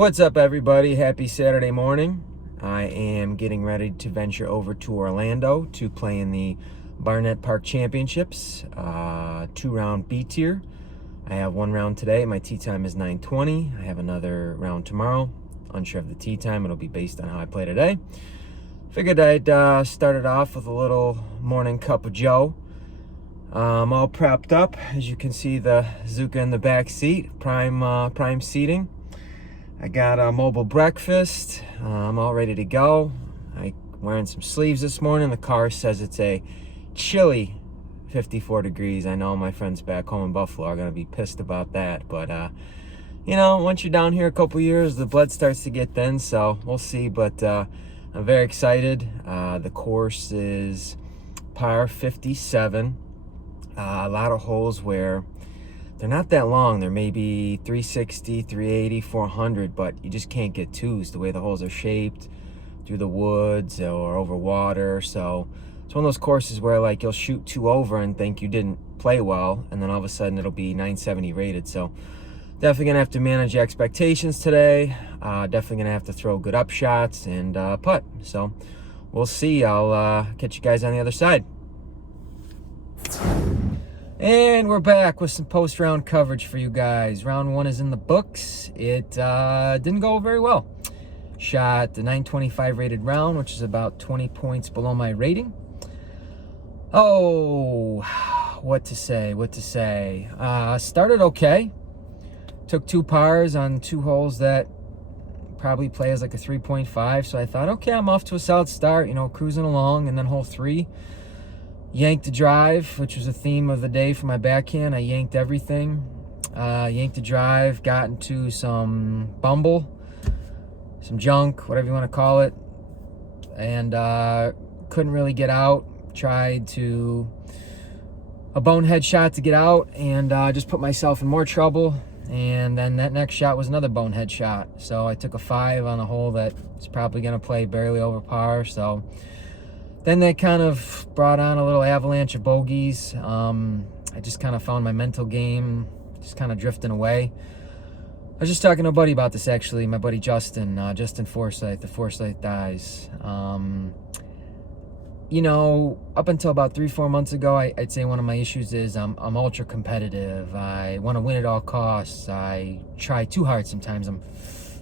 What's up, everybody? Happy Saturday morning. I am getting ready to venture over to Orlando to play in the Barnett Park Championships, 2-round B tier. I have one round today. My tee time is 9:20. I have another round tomorrow. Unsure of the tee time. It'll be based on how I play today. Figured I'd start it off with a little morning cup of joe. I'm all prepped up. As you can see, the Zuka in the back seat, prime seating. I got a mobile breakfast. I'm all ready to go. I'm wearing some sleeves this morning. The car says it's a chilly 54 degrees. I know my friends back home in Buffalo are going to be pissed about that. But, you know, once you're down here a couple years, the blood starts to get thin. So we'll see. But I'm very excited. The course is par 57. A lot of holes where they're not that long. They're maybe 360, 380, 400, but you just can't get twos the way the holes are shaped through the woods or over water. So it's one of those courses where, like, you'll shoot two over and think you didn't play well, and then all of a sudden it'll be 970 rated. So definitely gonna have to manage expectations today. Definitely gonna have to throw good up shots and putt. So we'll see. I'll catch you guys on the other side. And we're back with some post-round coverage for you guys. Round one is in the books. It didn't go very well. Shot the 925 rated round, which is about 20 points below my rating. Oh, what to say. Started okay. Took two pars on two holes that probably play as like a 3.5. So I thought, okay, I'm off to a solid start, you know, cruising along. And then hole three, yanked the drive, which was a theme of the day for my backhand. I yanked everything. Yanked the drive, got into some bumble, some junk, whatever you want to call it, and couldn't really get out. Tried to a bonehead shot to get out, and just put myself in more trouble. And then that next shot was another bonehead shot. So I took a 5 on a hole that's probably going to play barely over par. So then that kind of brought on a little avalanche of bogeys. I just kind of found my mental game just kind of drifting away. I was just talking to a buddy about this, actually, my buddy Justin, Justin Forsyth, the Forsyth Dies. You know, up until about 3-4 months ago, I'd say one of my issues is I'm ultra competitive. I want to win at all costs. I try too hard sometimes. I'm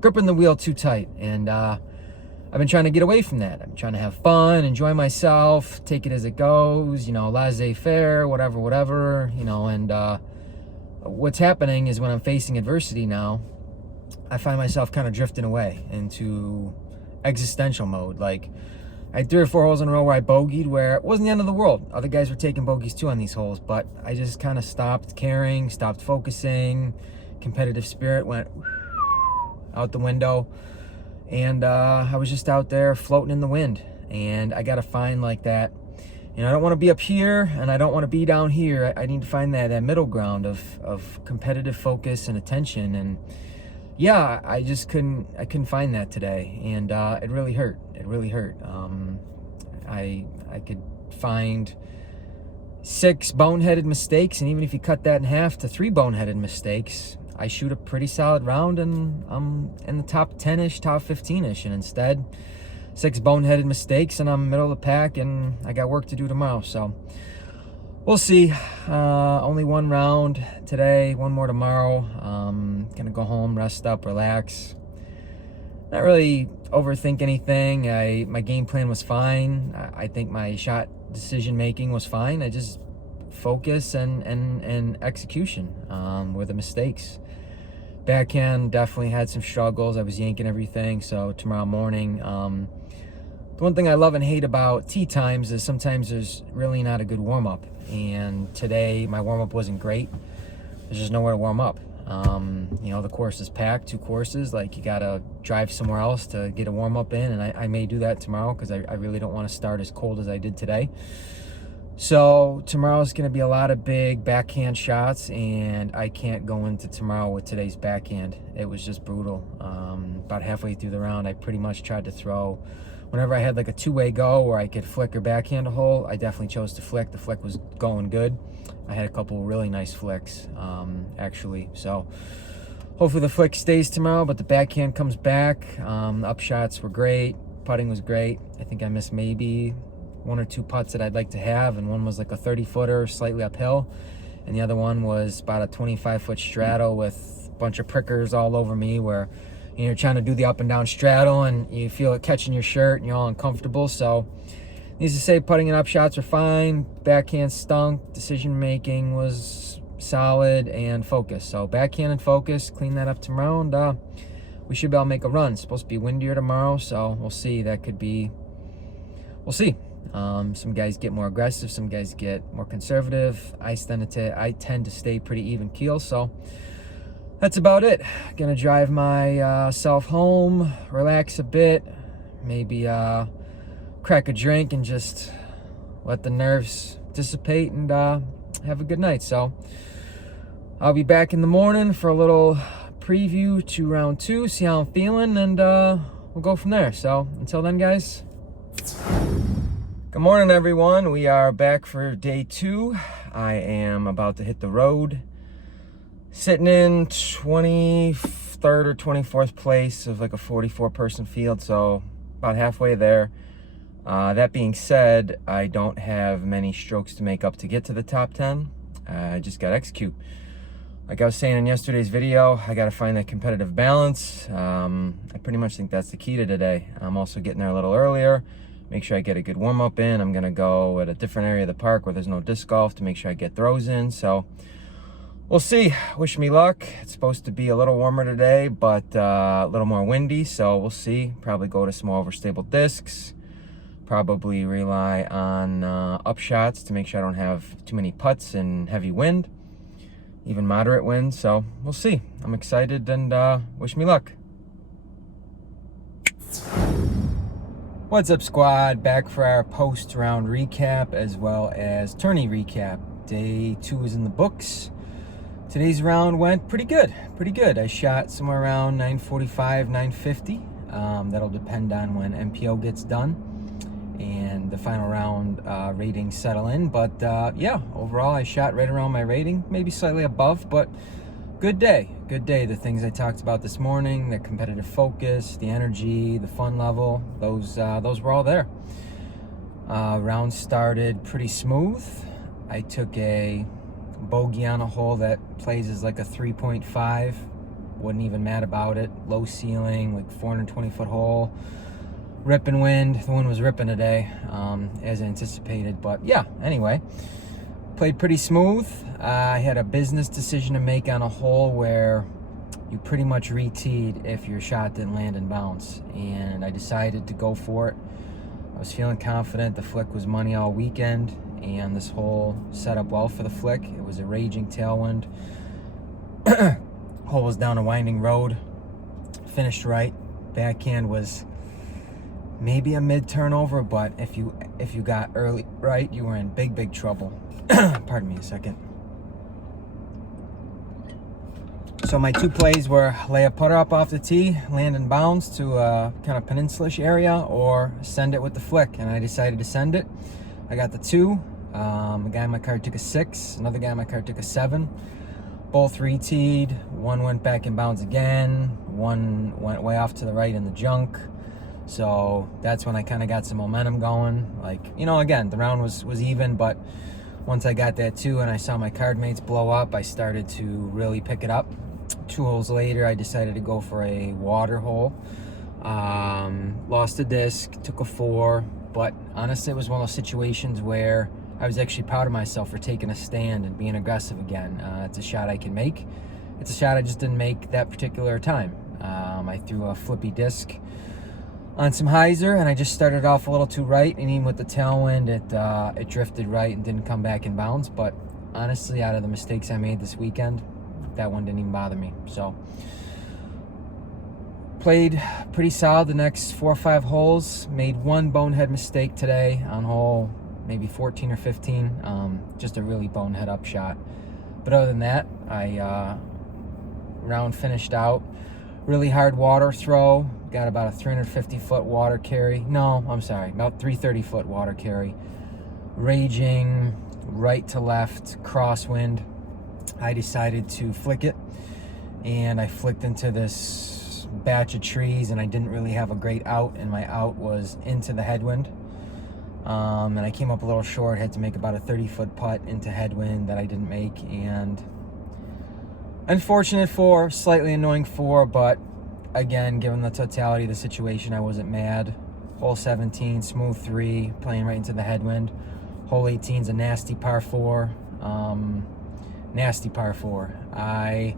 gripping the wheel too tight, and I've been trying to get away from that. I'm trying to have fun, enjoy myself, take it as it goes, you know, laissez-faire, whatever, you know. And what's happening is when I'm facing adversity now, I find myself kind of drifting away into existential mode. Like, I had 3 or 4 holes in a row where I bogeyed, where it wasn't the end of the world. Other guys were taking bogeys too on these holes, but I just kind of stopped caring, stopped focusing. Competitive spirit went out the window. And I was just out there floating in the wind. And I got to find, like, that, you know, I don't want to be up here and I don't want to be down here. I need to find that middle ground of competitive focus and attention. And yeah, I couldn't find that today. And it really hurt. I could find 6 boneheaded mistakes. And even if you cut that in half to 3 boneheaded mistakes, I shoot a pretty solid round and I'm in the top 10-ish, top 15-ish. And instead, 6 boneheaded mistakes and I'm middle of the pack and I got work to do tomorrow. So we'll see. Only one round today, one more tomorrow. Gonna go home, rest up, relax. Not really overthink anything. My game plan was fine. I think my shot decision making was fine. I just focus and execution were the mistakes. Backhand definitely had some struggles. I was yanking everything. So tomorrow morning, the one thing I love and hate about tee times is sometimes there's really not a good warm-up. And today my warm-up wasn't great. There's just nowhere to warm up. You know, the course is packed, 2 courses. Like, you gotta drive somewhere else to get a warm-up in, and I may do that tomorrow because I really don't want to start as cold as I did today. So tomorrow's going to be a lot of big backhand shots, and I can't go into tomorrow with today's backhand. It was just brutal. About halfway through the round, I pretty much tried to throw. Whenever I had like a 2-way go where I could flick or backhand a hole, I definitely chose to flick. The flick was going good. I had a couple really nice flicks, actually. So hopefully the flick stays tomorrow, but the backhand comes back. The upshots were great. Putting was great. I think I missed maybe 1 or 2 putts that I'd like to have, and one was like a 30-footer slightly uphill, and the other one was about a 25-foot straddle with a bunch of prickers all over me, where you're trying to do the up and down straddle and you feel it catching your shirt and you're all uncomfortable. So needs to say, putting and upshots are fine. Backhand stunk. Decision making was solid, and focus. So backhand and focus, clean that up tomorrow, and we should be able to make a run. It's supposed to be windier tomorrow, so we'll see. That could be, we'll see. Some guys get more aggressive, some guys get more conservative. I tend to stay pretty even keel, so that's about it. Gonna drive myself home, relax a bit, maybe crack a drink and just let the nerves dissipate, and have a good night. So I'll be back in the morning for a little preview to round 2, see how I'm feeling, and we'll go from there. So until then, guys, good morning, everyone. We are back for day 2. I am about to hit the road, sitting in 23rd or 24th place of like a 44-person field, so about halfway there. That being said, I don't have many strokes to make up to get to the top 10. I just got to execute. Like I was saying in yesterday's video, I got to find that competitive balance. I pretty much think that's the key to today. I'm also getting there a little earlier, make sure I get a good warm-up in. I'm going to go at a different area of the park where there's no disc golf to make sure I get throws in. So we'll see. Wish me luck. It's supposed to be a little warmer today, but a little more windy, so we'll see. Probably go to some more overstable discs. Probably rely on upshots to make sure I don't have too many putts and heavy wind, even moderate wind. So we'll see. I'm excited, and wish me luck. What's up, squad? Back for our post-round recap as well as tourney recap. Day 2 is in the books. Today's round went pretty good. I shot somewhere around 945, 950. That'll depend on when MPO gets done and the final round ratings settle in. But yeah, overall I shot right around my rating, maybe slightly above, but good day. The things I talked about this morning, the competitive focus, the energy, the fun level, those were all there. Round started pretty smooth. I took a bogey on a hole that plays as like a 3.5. Wasn't even mad about it. Low ceiling, like 420-foot hole. Ripping wind. The wind was ripping today, as anticipated. But yeah, anyway, played pretty smooth. I had a business decision to make on a hole where you pretty much re-teed if your shot didn't land in bounds, and I decided to go for it. I was feeling confident. The flick was money all weekend, and this hole set up well for the flick. It was a raging tailwind. Hole was down a winding road. Finished right. Backhand was maybe a mid turnover, but if you got early right, you were in big trouble. Pardon me a second. So my 2 plays were lay a putter up off the tee, land in bounds to a kind of peninsula-ish area, or send it with the flick, and I decided to send it. I got the 2. A guy on my card took a 6. Another guy on my card took a 7. Both re-teed. One went back in bounds again. One went way off to the right in the junk. So that's when I kind of got some momentum going. Like, you know, again, the round was even, but once I got that 2 and I saw my card mates blow up, I started to really pick it up. 2 holes later, I decided to go for a water hole. Lost a disc, took a 4, but honestly, it was one of those situations where I was actually proud of myself for taking a stand and being aggressive again. It's a shot I can make. It's a shot I just didn't make that particular time. I threw a flippy disc on some hyzer, and I just started off a little too right, and even with the tailwind, it drifted right and didn't come back in bounds. But honestly, out of the mistakes I made this weekend, that one didn't even bother me. So played pretty solid the next 4 or 5 holes. Made one bonehead mistake today on hole maybe 14 or 15. Just a really bonehead up shot. But other than that, I round finished out. Really hard water throw. Got about a 350-foot water carry. No, I'm sorry, about 330-foot water carry. Raging right to left crosswind. I decided to flick it and I flicked into this batch of trees, and I didn't really have a great out, and my out was into the headwind. And I came up a little short, had to make about a 30-foot putt into headwind that I didn't make, and unfortunate for, slightly annoying for, but again, given the totality of the situation, I wasn't mad. Hole 17, smooth 3, playing right into the headwind. Hole 18 is a nasty par 4. Nasty par 4. I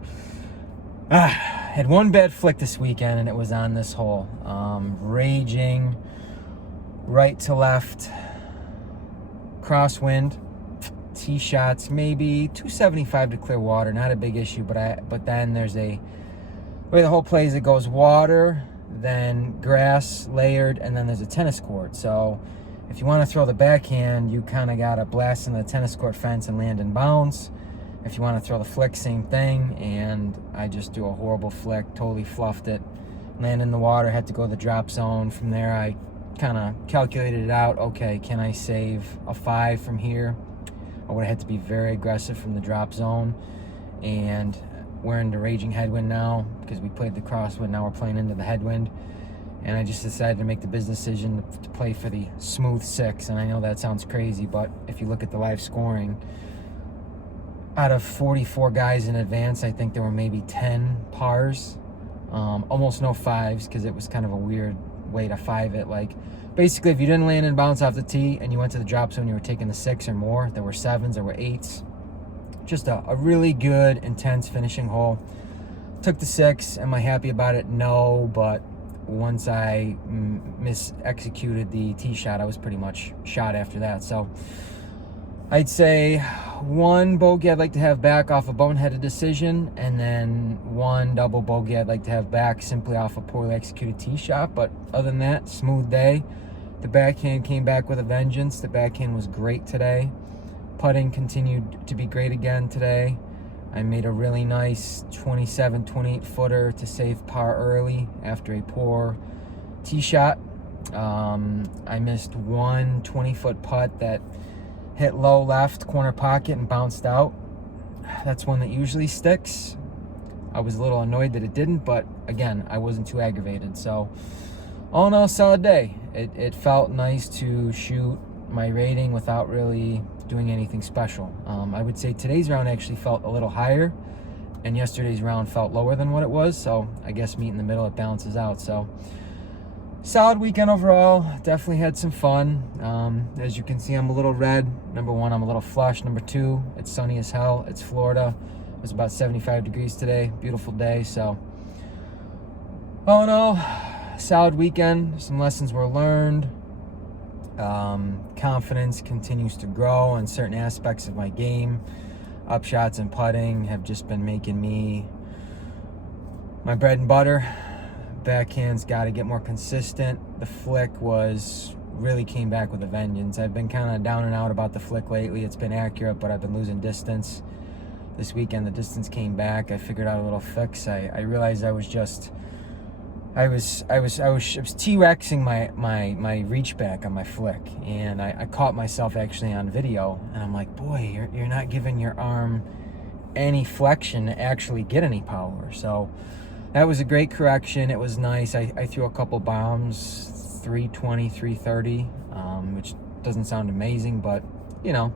had one bad flick this weekend, and it was on this hole. Raging, right to left, crosswind, tee shots, maybe 275 to clear water, not a big issue, but then there's a way the hole plays, it goes water, then grass layered, and then there's a tennis court. So if you want to throw the backhand, you kind of got to blast in the tennis court fence and land in bounds. If you want to throw the flick, same thing, and I just do a horrible flick, totally fluffed it, land in the water, had to go to the drop zone. From there, I kind of calculated it out. Okay, can I save a 5 from here? I would have had to be very aggressive from the drop zone, and we're into raging headwind now because we played the crosswind. Now we're playing into the headwind, and I just decided to make the business decision to play for the smooth 6. And I know that sounds crazy, but if you look at the live scoring, out of 44 guys in advance, I think there were maybe 10 pars, almost no 5s, because it was kind of a weird way to 5 it. Like, basically, if you didn't land in bounds off the tee and you went to the drop zone, you were taking the 6 or more. There were 7s, there were 8s. Just a really good, intense finishing hole. Took the 6. Am I happy about it? No, but once I mis-executed the tee shot, I was pretty much shot after that. So I'd say one bogey I'd like to have back off a boneheaded decision, and then one double bogey I'd like to have back simply off a poorly executed tee shot. But other than that, smooth day. The backhand came back with a vengeance. The backhand was great today. Putting continued to be great again today. I made a really nice 27, 28 footer to save par early after a poor tee shot. I missed one 20-foot putt that hit low left corner pocket and bounced out. That's one that usually sticks. I was a little annoyed that it didn't, but again, I wasn't too aggravated. So all in all, solid day. It felt nice to shoot my rating without really doing anything special. I would say today's round actually felt a little higher, and yesterday's round felt lower than what it was. So I guess meet in the middle, it balances out. So solid weekend overall. Definitely had some fun. As you can see, I'm a little red. Number 1, I'm a little flushed. Number 2, it's sunny as hell. It's Florida. It was about 75 degrees today. Beautiful day. So all in all, solid weekend. Some lessons were learned. Confidence continues to grow in certain aspects of my game. Upshots and putting have just been making me my bread and butter. Backhand's got to get more consistent. The flick really came back with a vengeance. I've been kind of down and out about the flick lately. It's been accurate, but I've been losing distance. This weekend, the distance came back. I figured out a little fix. I realized I was T-Rexing my reach back on my flick, and I caught myself actually on video, and I'm like, boy, you're not giving your arm any flexion to actually get any power. So that was a great correction. It was nice. I threw a couple bombs, 320, 330, which doesn't sound amazing, but you know,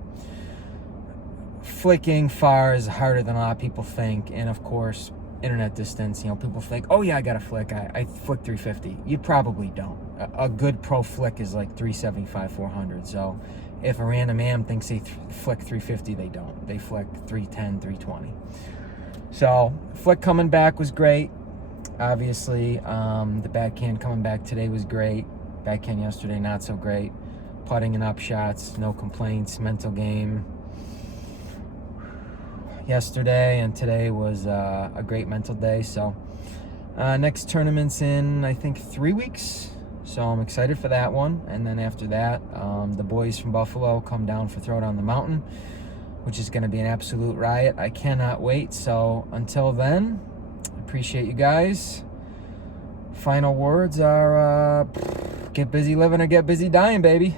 flicking far is harder than a lot of people think. And of course, internet distance, you know, people think, oh yeah, I got a flick. I flick 350. You probably don't. A good pro flick is like 375, 400. So if a random am thinks they flick 350, they don't. They flick 310, 320. So flick coming back was great. Obviously, the backhand coming back today was great. Backhand yesterday, not so great. Putting and up shots, no complaints. Mental game yesterday and today was a great mental day. So next tournament's in, I think, 3 weeks. So I'm excited for that one. And then after that, the boys from Buffalo come down for Throwdown the Mountain, which is going to be an absolute riot. I cannot wait. So until then, appreciate you guys. Final words are get busy living or get busy dying, baby.